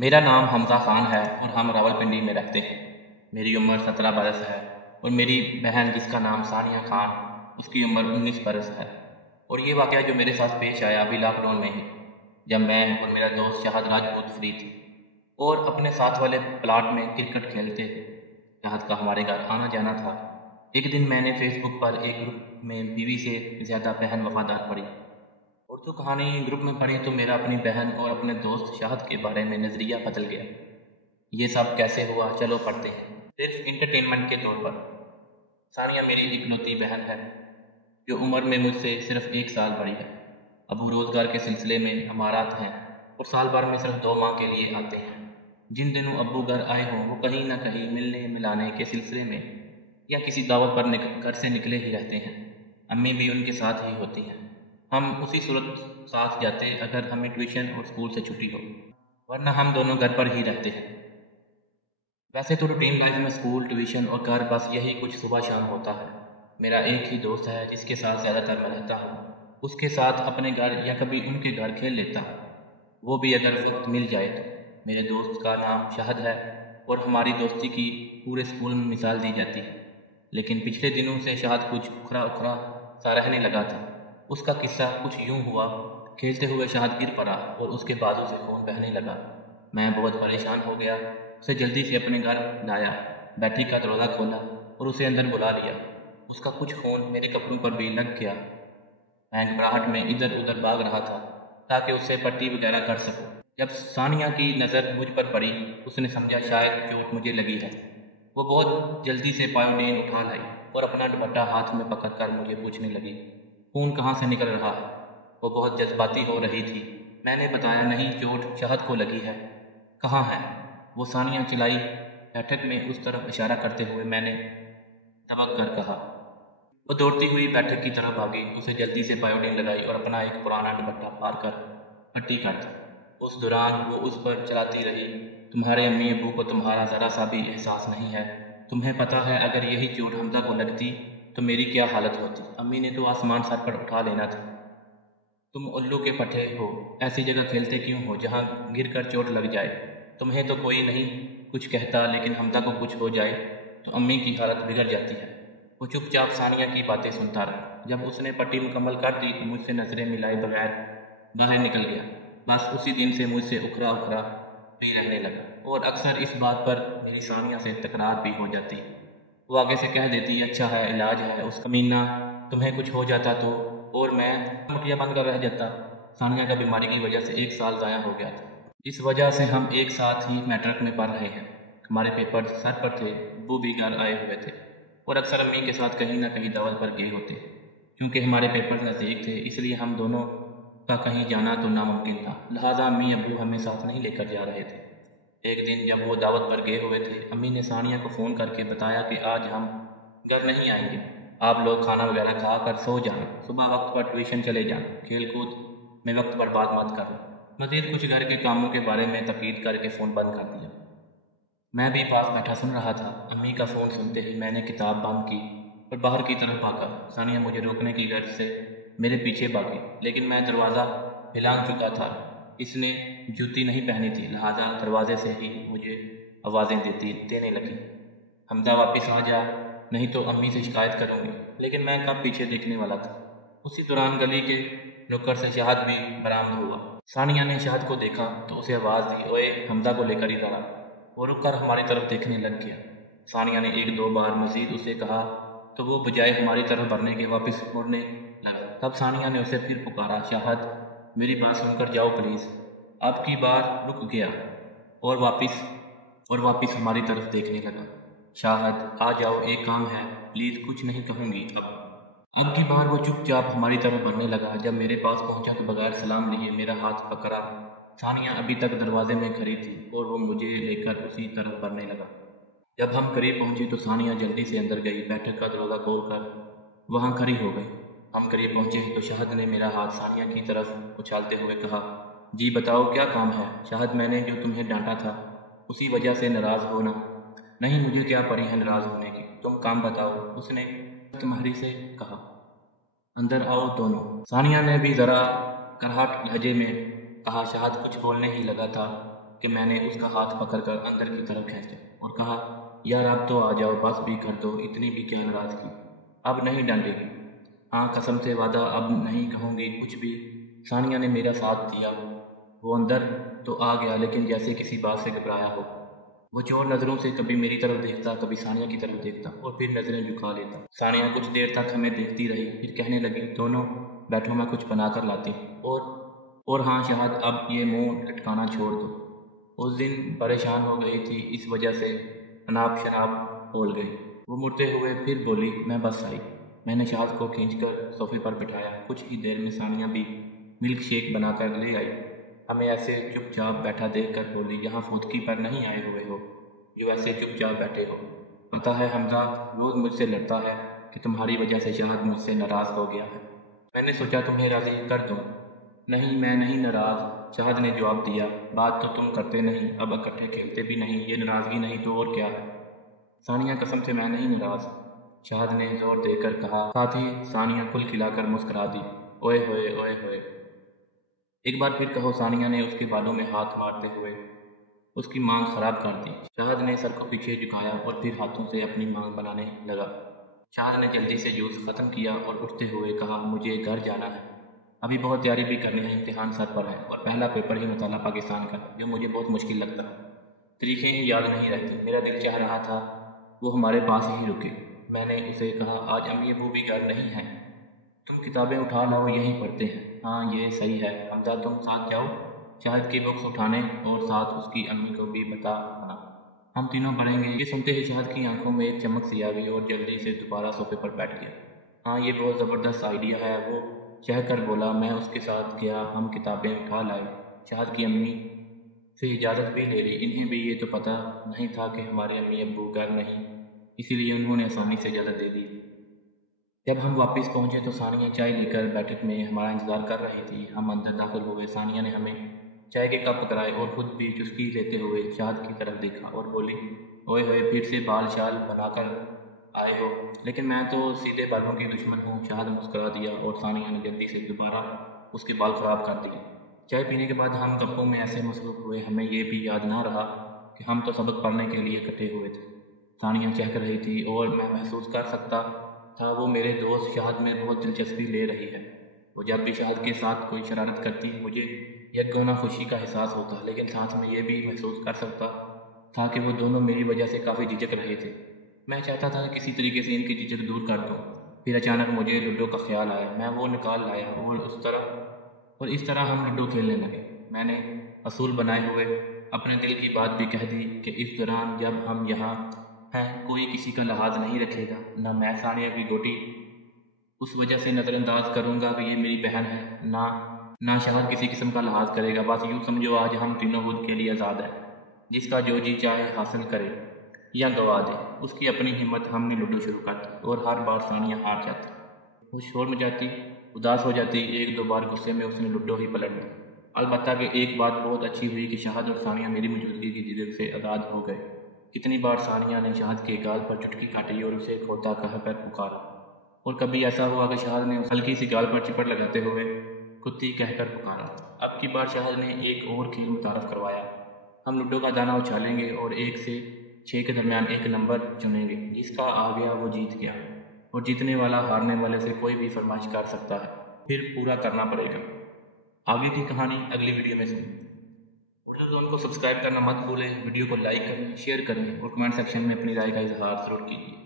मेरा नाम हमज़ा ख़ान है और हम रावलपिंडी में रहते हैं। मेरी उम्र 17 बरस है और मेरी बहन जिसका नाम सानिया खान, उसकी उम्र 19 बरस है। और ये वाक़या जो मेरे साथ पेश आया अभी लॉकडाउन में ही, जब मैं और मेरा दोस्त शाहद राजपूत फ्री थे और अपने साथ वाले प्लाट में क्रिकेट खेलते थे। शाहद का हमारे घर आना जाना था। एक दिन मैंने फेसबुक पर एक ग्रुप में बीवी से ज़्यादा बहन वफादार पड़ी और जो कहानी ग्रुप में पढ़ी तो मेरा अपनी बहन और अपने दोस्त शाहद के बारे में नज़रिया बदल गया। ये सब कैसे हुआ, चलो पढ़ते हैं। सिर्फ इंटरटेनमेंट के तौर पर, सानिया मेरी इकलौती बहन है जो उम्र में मुझसे सिर्फ 1 साल बड़ी है। अबू रोज़गार के सिलसिले में अमारात हैं और साल भर में सिर्फ 2 माह के लिए आते हैं। जिन दिनों अब्बू घर आए हों वो कहीं ना कहीं मिलने मिलाने के सिलसिले में या किसी दावत पर घर से निकले ही रहते हैं। अम्मी भी उनके साथ ही होती हैं। हम उसी सूरत साथ जाते अगर हमें ट्यूशन और स्कूल से छुट्टी हो, वरना हम दोनों घर पर ही रहते हैं। वैसे तो रूटीन लाइफ में स्कूल, ट्यूशन और घर बस यही कुछ सुबह शाम होता है। मेरा एक ही दोस्त है जिसके साथ ज़्यादातर मैं रहता हूँ। उसके साथ अपने घर या कभी उनके घर खेल लेता हूँ, वो भी अगर वक्त मिल जाए तो। मेरे दोस्त का नाम शाहद है और हमारी दोस्ती की पूरे स्कूल में मिसाल दी जाती है। लेकिन पिछले दिनों से शाहद कुछ उखरा उखरा सा रहने लगा था। उसका किस्सा कुछ यूं हुआ, खेलते हुए शाहद गिर पड़ा और उसके बाजू से खून बहने लगा। मैं बहुत परेशान हो गया, उसे जल्दी से अपने घर लाया, बैठी का दरवाज़ा खोला और उसे अंदर बुला लिया। उसका कुछ खून मेरे कपड़ों पर भी लग गया। मैं घबराहट में इधर उधर भाग रहा था ताकि उससे पट्टी वगैरह कर सकूं। जब सानिया की नज़र मुझ पर पड़ी, उसने समझा शायद चोट मुझे लगी है। वो बहुत जल्दी से पायोडीन उठा लाई और अपना दुपट्टा हाथ में पकड़कर मुझे पूछने लगी, खून कहाँ से निकल रहा है? वो बहुत जज्बाती हो रही थी। मैंने बताया, नहीं, चोट शाहद को लगी है। कहाँ है? वो सानिया चिल्लाई। बैठक में उस तरफ इशारा करते हुए मैंने दबक कर कहा। वो दौड़ती हुई बैठक की तरफ भागी, उसे जल्दी से पायोडीन लगाई और अपना एक पुराना दुपट्टा फाड़ कर पट्टी कर दी। उस दौरान वो उस पर चलाती रही, तुम्हारे अम्मी अबू को तुम्हारा ज़रा सा भी एहसास नहीं है। तुम्हें पता है अगर यही चोट हमजा को लगती तो मेरी क्या हालत होती? अम्मी ने तो आसमान सर पर उठा लेना था। तुम उल्लू के पट्टे हो, ऐसी जगह खेलते क्यों हो जहाँ गिर कर चोट लग जाए? तुम्हें तो कोई नहीं कुछ कहता, लेकिन हमजा को कुछ हो जाए तो अम्मी की हालत बिगड़ जाती है। वो चुपचाप सानिया की बातें सुनता रहा। जब उसने पट्टी मुकम्मल कर दी तो मुझसे नजरें मिलाए बगैर बाहर निकल गया। बस उसी दिन से मुझसे उखरा उखरा भी रहने लगा और अक्सर इस बात पर मेरी सानिया से तकरार भी हो जाती। वो आगे से कह देती, अच्छा है, इलाज है, उसका मीना, तुम्हें कुछ हो जाता तो। और मैं मुठिया बंद कर रह जाता। सानिया का बीमारी की वजह से 1 साल ज़ाया हो गया था। इस वजह से हम एक साथ ही मैट्रिक में पढ़ रहे हैं। हमारे पेपर सर पर थे, वो भी घर आए हुए थे और अक्सर अम्मी के साथ कहीं ना कहीं दावत पर गए होते। क्योंकि हमारे पेपर नज़दीक थे इसलिए हम दोनों का कहीं जाना तो नामुमकिन था, लिहाजा अम्मी अब्बू हमें साथ नहीं लेकर जा रहे थे। एक दिन जब वो दावत पर गए हुए थे, अम्मी ने सानिया को फ़ोन करके बताया कि आज हम घर नहीं आएंगे, आप लोग खाना वगैरह खा कर सो जाना, सुबह वक्त पर ट्यूशन चले जाना, खेल कूद में वक्त बर्बाद मत करना। मज़ीद कुछ घर के कामों के बारे में तकीद करके फ़ोन बंद कर दिया। मैं भी पास बैठा सुन रहा था। अम्मी का फ़ोन सुनते ही मैंने किताब बंद की और बाहर की तरफ भागा। सानिया मुझे रोकने की गर्ज से मेरे पीछे भागी, लेकिन मैं दरवाज़ा हिलांग चुका था। इसने जूती नहीं पहनी थी, लिहाजा दरवाजे से ही मुझे आवाज़ें देने लगी, हमजा वापस आ जा, नहीं तो अम्मी से शिकायत करूँगी। लेकिन मैं कब पीछे देखने वाला था। उसी दौरान गली के नुक्कड़ से शाहद भी बरामद हुआ। सानिया ने शाहद को देखा तो उसे आवाज़ दी, ओए, हमजा को लेकर इधर आ। वो रुक कर हमारी तरफ देखने लग गया। सानिया ने 1-2 बार मजीद उसे कहा तो वो बजाय हमारी तरफ बढ़ने के वापस मुड़ने लगा। तब सानिया ने उसे फिर पुकारा, शाहद, मेरी बात सुनकर जाओ प्लीज़। अब की बार रुक गया और वापस हमारी तरफ देखने लगा। शाहद, आ जाओ, एक काम है, प्लीज़, कुछ नहीं कहूँगी अब की बार वो चुपचाप हमारी तरफ बढ़ने लगा। जब मेरे पास पहुंचा तो बगैर सलाम लिए मेरा हाथ पकड़ा। सानिया अभी तक दरवाजे में खड़ी थी और वो मुझे लेकर उसी तरफ बढ़ने लगा। जब हम करीब पहुंचे तो सानिया जल्दी से अंदर गई, बैठक का दरवाज़ा खोलकर वहाँ खड़ी हो गई। हम करीब पहुंचे तो शाहद ने मेरा हाथ सानिया की तरफ उछालते हुए कहा, जी बताओ क्या काम है? शाहद, मैंने जो तुम्हें डांटा था उसी वजह से नाराज़ हो ना? नहीं, मुझे क्या पड़ी है नाराज़ होने की, तुम काम बताओ, उसने तुम्हारी से कहा। अंदर आओ दोनों, सानिया ने भी ज़रा करहाट लहजे में कहा। शाहद कुछ बोलने ही लगा था کہ میں نے اس کا ہاتھ پکڑ کر اندر کی طرف کھینچا اور کہا، یار اب تو آ جاؤ، بس بھی کر دو، اتنی بھی کیا ناراضگی، اب نہیں ڈانٹے گی؟ ہاں قسم سے وعدہ، اب نہیں کہوں گی کچھ بھی۔ ثانیہ نے میرا ساتھ دیا۔ وہ اندر تو آ گیا لیکن جیسے کسی بات سے گھبرایا ہو۔ وہ چور نظروں سے کبھی میری طرف دیکھتا، کبھی ثانیہ کی طرف دیکھتا اور پھر نظریں جھکا لیتا۔ ثانیہ کچھ دیر تک ہمیں دیکھتی رہی، پھر کہنے لگی، دونوں بیٹھو، میں کچھ بنا کر لاتی ہوں، اور ہاں شہد، اب یہ منہ لٹکانا چھوڑ دو۔ اس دن پریشان ہو گئی تھی، اس وجہ سے اناپ شناپ بول گئی۔ وہ مڑتے ہوئے پھر بولی، میں بس آئی۔ میں نے شہد کو کھینچ کر صوفے پر بٹھایا۔ کچھ ہی دیر میں ثانیہ بھی ملک شیک بنا کر لے آئی۔ ہمیں ایسے چپ چاپ بیٹھا دیکھ کر بولی، یہاں فوتکی پر نہیں آئے ہوئے ہو جو ایسے چپ چاپ بیٹھے ہو؟ پتہ ہے حمزہ روز مجھ سے لڑتا ہے کہ تمہاری وجہ سے شہد مجھ سے ناراض ہو گیا ہے۔ میں نے سوچا تمہیں راضی کر دوں۔ نہیں میں نہیں ناراض، شہد نے جواب دیا، بات تو تم کرتے نہیں، اب اکٹھے کھیلتے بھی نہیں، یہ ناراضگی نہیں تو اور کیا ہے؟ ثانیہ قسم سے میں نہیں ناراض، شہد نے زور دے کر کہا۔ ساتھ ہی ثانیہ کھل کھلا کر مسکرا دی۔ اوئے ہوئے اوئے ہوئے، ایک بار پھر کہو، ثانیہ نے اس کے بالوں میں ہاتھ مارتے ہوئے اس کی مانگ خراب کر دی۔ شہد نے سر کو پیچھے جھکایا اور پھر ہاتھوں سے اپنی مانگ بنانے لگا۔ شہد نے جلدی سے جوس ختم کیا اور اٹھتے ہوئے کہا، مجھے گھر جانا ہے، ابھی بہت تیاری بھی کرنی ہے، امتحان سر پر ہے اور پہلا پیپر ہی مطالعہ پاکستان کا، جو مجھے بہت مشکل لگتا ہے، تاریخیں یاد نہیں رہتی۔ میرا دل چاہ رہا تھا وہ ہمارے پاس ہی رکے۔ میں نے اسے کہا، آج امی ابو بھی گھر نہیں ہیں، تم کتابیں اٹھا لاؤ، یہیں پڑھتے ہیں۔ ہاں یہ صحیح ہے حمزہ، تم ساتھ جاؤ شہد کی بکس اٹھانے اور ساتھ اس کی امی کو بھی بتا آنا، ہم تینوں پڑھیں گے۔ یہ سنتے ہی شہد کی آنکھوں میں ایک چمک سی آ گئی اور جلدی سے دوبارہ صوفے پر بیٹھ گیا۔ ہاں یہ بہت زبردست آئیڈیا ہے، وہ چہ کر بولا۔ میں اس کے ساتھ گیا، ہم کتابیں اٹھا لائے، شہد کی امی سے اجازت بھی لے لی۔ انہیں بھی یہ تو پتہ نہیں تھا کہ ہمارے امی ابو گھر نہیں، اسی لیے انہوں نے آسانی سے اجازت دے دی۔ جب ہم واپس پہنچے تو ثانیہ چائے لے کر بیٹھک میں ہمارا انتظار کر رہی تھی۔ ہم اندر داخل ہوئے، ثانیہ نے ہمیں چائے کے کپ پکڑائے اور خود بھی چسکی لیتے ہوئے شہد کی طرف دیکھا اور بولی، اوئے ہوئے پھر سے بال شال بنا کر آئے ہو؟ لیکن میں تو سیدھے بالوں کی دشمن ہوں، شہد مسکرا دیا اور ثانیہ نے جلدی سے دوبارہ اس کے بال خراب کر دیے۔ چائے پینے کے بعد ہم گپوں میں ایسے مصروف ہوئے ہمیں یہ بھی یاد نہ رہا کہ ہم تو سبق پڑھنے کے لیے اکٹھے ہوئے تھے۔ ثانیہ چہک رہی تھی اور میں محسوس کر سکتا تھا وہ میرے دوست شہد میں بہت دلچسپی لے رہی ہے۔ وہ جب بھی شہد کے ساتھ کوئی شرارت کرتی مجھے یکگونا خوشی کا احساس ہوتا، لیکن ساتھ میں یہ بھی محسوس کر سکتا تھا کہ وہ دونوں میری وجہ سے کافی جھجک رہے تھے۔ میں چاہتا تھا کہ کسی طریقے سے ان کی جھجک دور کر دوں۔ پھر اچانک مجھے لوڈو کا خیال آیا، میں وہ نکال لایا اور اس طرح ہم لوڈو کھیلنے لگے۔ میں نے اصول بنائے ہوئے اپنے دل کی بات بھی کہہ دی کہ اس دوران جب ہم یہاں ہیں کوئی کسی کا لحاظ نہیں رکھے گا، نہ میں ثانیہ کی گوٹی اس وجہ سے نظر انداز کروں گا کہ یہ میری بہن ہے، نہ شہد کسی قسم کا لحاظ کرے گا۔ بس یوں سمجھو آج ہم تینوں خود کے لیے آزاد ہیں، جس کا جو جی چاہے حاصل کرے یا گوا دے۔ اس کی اپنی ہمت، ہم نے لوڈو شروع کر دی اور ہر بار ثانیہ ہار جاتی، وہ شور مچاتی، اداس ہو جاتی، ایک دو بار غصے میں اس نے لوڈو ہی پلٹ دی۔ البتہ کہ ایک بات بہت اچھی ہوئی کہ شہد اور ثانیہ میری موجودگی کی جھجک سے آزاد ہو گئے۔ کتنی بار ثانیہ نے شہد کے گال پر چٹکی کاٹی اور اسے کھوتا کہہ کر پکارا، اور کبھی ایسا ہوا کہ شہد نے ہلکی سی گال پر چپٹ لگاتے ہوئے کتی کہہ کر پکارا۔ اب کی بار شہد نے ایک اور کھیل متعارف کروایا، ہم لوڈو کا دانہ اچھالیں گے اور 1 سے 6 کے درمیان ایک نمبر چنیں گے، جس کا آ گیا وہ جیت گیا، اور جیتنے والا ہارنے والے سے کوئی بھی فرمائش کر سکتا ہے، پھر پورا کرنا پڑے گا۔ آگے کی کہانی اگلی ویڈیو میں سنیں۔ زون کو سبسکرائب کرنا مت بھولیں، ویڈیو کو لائک کریں، شیئر کریں اور کمنٹ سیکشن میں اپنی رائے کا اظہار ضرور کیجیے۔